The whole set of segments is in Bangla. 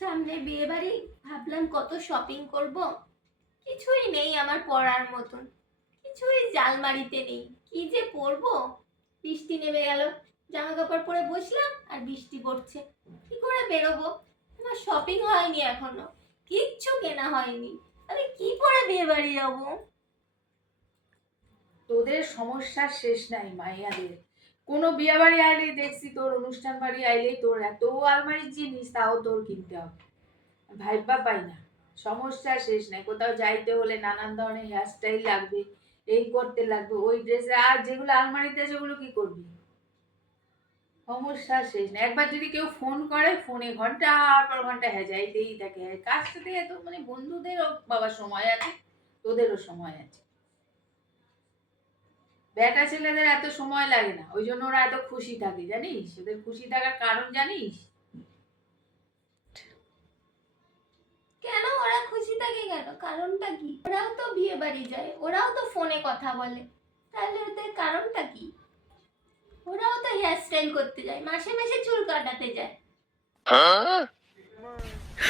সামনে বিয়ে বাড়ি, ভাবলাম কত শপিং করব। কিছুই নেই আমার পরার মতন, কিছুই আলমারিতে নেই। কি যে পরবো, বৃষ্টি নেমে গেল, জামা কাপড় পরে বসলাম আর বৃষ্টি পড়ছে। কি করে বেরোবো? আমার শপিং হয়নি এখনো, কিচ্ছু কেনা হয়নি। আমি কি পরে বিয়ে বাড়ি যাবো? তোদের সমস্যার শেষ নাই মাইয়াদের। কোনো বিয়ে বাড়ি আইলেই দেখছি, তোর অনুষ্ঠান বাড়ি আইলেই তোর এত আলমারির জিনিস, তাও তোর কিনতে হবে। ভাইবা পাই না, সমস্যার শেষ নাই। কোথাও যাইতে হলে নানান ধরনের হেয়ারস্টাইল লাগবে, এই করতে লাগবে, ওই ড্রেসে, আর যেগুলো আলমারিতে আছে ওগুলো কি করবি? সমস্যা শেষ নেই। একবার যদি কেউ ফোন করে, ফোনে ঘন্টার পর ঘন্টা হেজাইতেই থাকে। কার সাথে এত, মানে বন্ধুদেরও বাবা সময় আছে, তোদেরও সময় আছে। বেটা ছেলেদের এত সময় লাগে না, ওই জন্য ওরা এত খুশি থাকে। জানিস ওদের খুশি থাকার কারণ জানিস? কেন ওরা খুশি থাকে? কেন, কারণটা কি? ওরাও তো বিয়ে বাড়ি যায়, ওরাও তো ফোনে কথা বলে, তাহলে ওদের কারণটা কি? ওরাও তো হেয়ার স্টাইল করতে যায়, মাসে মাসে চুল কাটাতে যায়।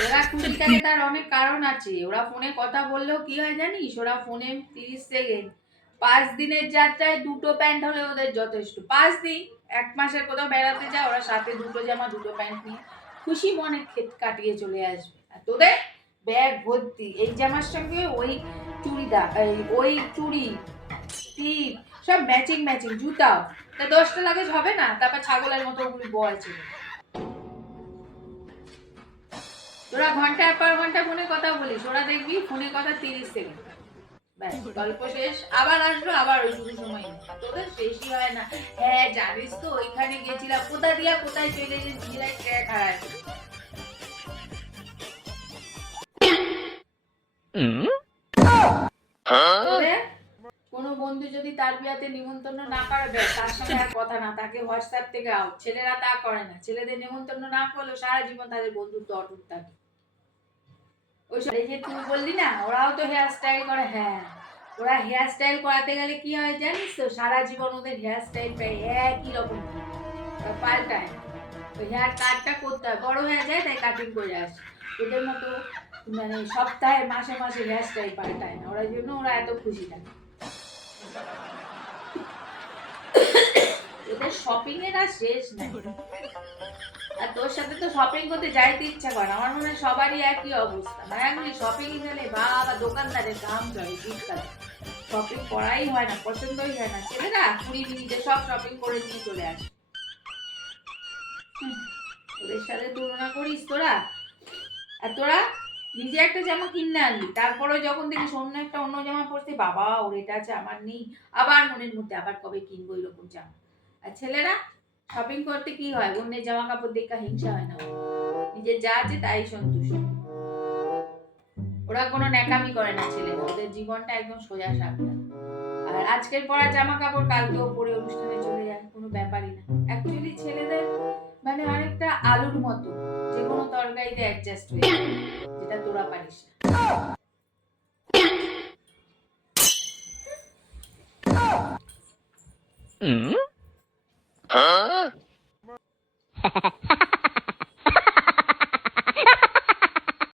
ওরা খুশি থাকে তার অনেক কারণ আছে। ওরা ফোনে কথা বললেও কি হয় জানিস? ওরা ফোনে 30 সেকেন্ড, 5 দিনের যাত্রায় দুটো প্যান্ট হলে ওদের যথেষ্ট। 5 দিন, 1 মাসের কোথাও বেড়াতে যায়, ওরা সাথে দুটো জামা দুটো প্যান্ট নিয়ে খুশি মনে কাটিয়ে চলে আসবে। আর তোদের ব্যাগ ভর্তি এই জামার সঙ্গে ওই চুড়িদার, ওই চুড়ি, টিপ, সব ম্যাচিং ম্যাচিং, জুতাও। তা 10টা লাগেজ হবে না? তারপর ছাগলের মতো ওগুলি বয় ছিল। তোরা ঘন্টার পর ঘন্টা ফোনে কথা বলিস, ওরা দেখবি ফোনে কথা 30 সেকেন্ড, ব্যাস গল্প শেষ। আবার আসলো, আবার ওই শুধু সময় নেই। তোদের শেষই হয় না। হ্যাঁ জানিস তো, ওইখানে গেছিলাম, কোথা দিয়া কোথায় চলে গেছি, নিজেরাই ট্র্যাক হারায় ফেলি। তোদের কোনো বন্ধু যদি তার বিয়াতে নিমন্ত্রণ না করে, ব্যাস তার সঙ্গে আর কথা না, তাকে হোয়াটসঅ্যাপ থেকে আউট। ছেলেরা তা করে না, ছেলেদের নিমন্ত্রণ না করলেও সারা জীবন তাদের বন্ধুত্ব অটুট থাকে। ওইসব এই যে তুই বললি না, ওরাও তো হেয়ার স্টাইল করে। হ্যাঁ, ওরা হেয়ার স্টাইল করাতে গেলে কি হয় জানিস তো? সারা জীবন ওদের হেয়ার স্টাইল প্রায় একই রকম পাল্টায়। ওই হেয়ার কাটটা করতে হয়, বড় হয়ে যায় তাই কাটিং করে আসে। ওদের মতো মানে সপ্তাহে মাসে মাসে হেয়ার স্টাইল পাল্টায় না। ওরা জন্য ওরা এত খুশি থাকে। ওদের শপিং এর আর শেষ নাই। আর তোর সাথে তো শপিং করতে যাইতে ইচ্ছা করে না। আমার মনে হয় সবারই একই অবস্থা। মায়াগুলি শপিং এ গেলে বাবা দোকানদারের দাম চলে শীতকালে। শপিং করাই হয় না, পছন্দই হয় না। ছেলেরা 20 মিনিটে সব শপিং করে নিয়ে চলে আসে। ওদের সাথে তুলনা করিস তোরা? আর তোরা নিজে একটা জামা কিনে আনলি, তারপরে যখন দেখিস অন্য একটা অন্য জামা পরতে, বাবা ওর এটা আছে আমার নেই, আবার মনের মধ্যে আবার কবে কিনবো এরকম জামা। আর ছেলেরা শপিং করতে কি হয়, অন্যের জামা কাপড় দেখা হিংসা হয় না, নিজের যা আছে তাই সন্তুষ্ট। ওরা কোনো ন্যাকামি করে না ছেলেরা, ওদের জীবনটা একদম সোজা সাপটা। আর আজকের পরা জামা কাপড় কালকেও পরে অনুষ্ঠানে চলে যায়, কোনো ব্যাপারই না। অ্যাকচুয়ালি ছেলেদের মানে অনেকটা আলুর মতো, যে কোনো তরকারিতে অ্যাডজাস্ট হয়ে যায়, যেটা তোরা পারিস না।